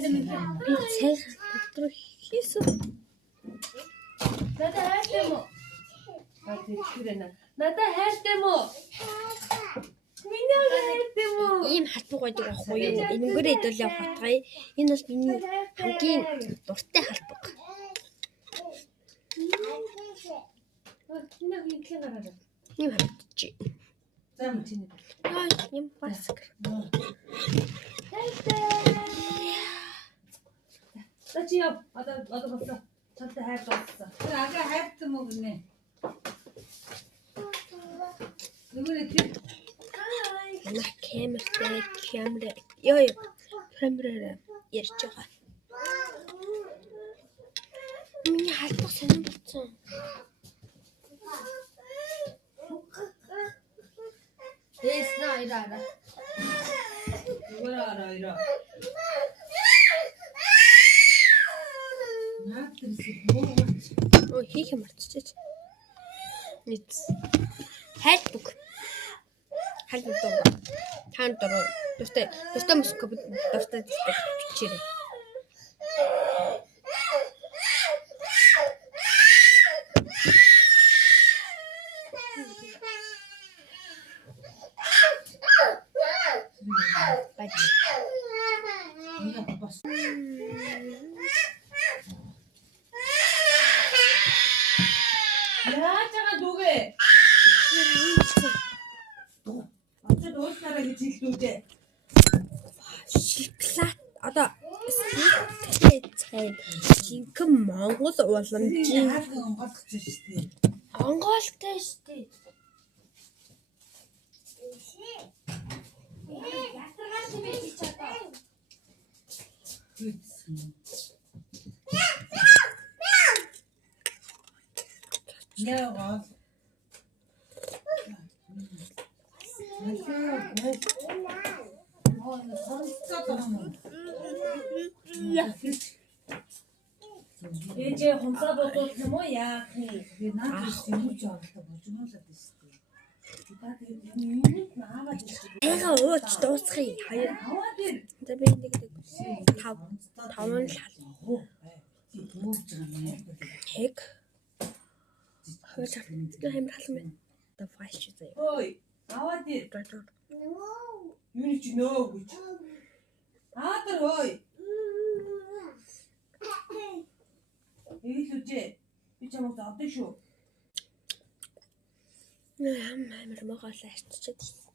Би цай дотроо хийсэн. Надад хайртай мó? Надад хайртай мó? Миний хайртай мó? Ийм халбаг байдаг байхгүй юу? Энэнгээрээ идэл явахтай. Энэ бол миний хамгийн дуртай халбаг. Энэ хинтлийн гараад. Ийм хатчих. Зам чинь. Ийм баск. Хайртай. Чи яа одоо болсон. Чамтай хайр болсон. Тэр ага хайртай мó гинэ. Нүгүрээ тэр. Ана камера. Ёо. Камераар ярьж байгаа. Миний халбаг сонирн болсон. Эсна ираа. Ираа. Оо хийх юм марцчихэж. Нийт. Халбаг. Халбаг дуу. Таан дуруу. Дуртай мөсгөө дуртай бичээрэй. Бач. Яачаа дүүгээ. Очоод ууснараа гэж хэлдүүдээ. Шоколад одоо сэтгтэй цай жинхэнэ Монгол уламжийн Онголтой шүү дээ. Онголтой шүү дээ. Ятаргаас би чатаа. Яагаад? Ээжээ хумсаа бодвол юм уу яах юм? Би надад зэмж авалтаа божигнуулаад байна шүү дээ. Эга ууч дуусгая. Хоёр. За би нэг 5 л хал. Хэг. Хоёр хэмэр халан байна. Одоо файш заяа. Ой, аваад ир. Юу ч нөө гэж. Аатар ой. Ийлүүжээ. Би чамд авдаг шүү. Амар могоол арччихад.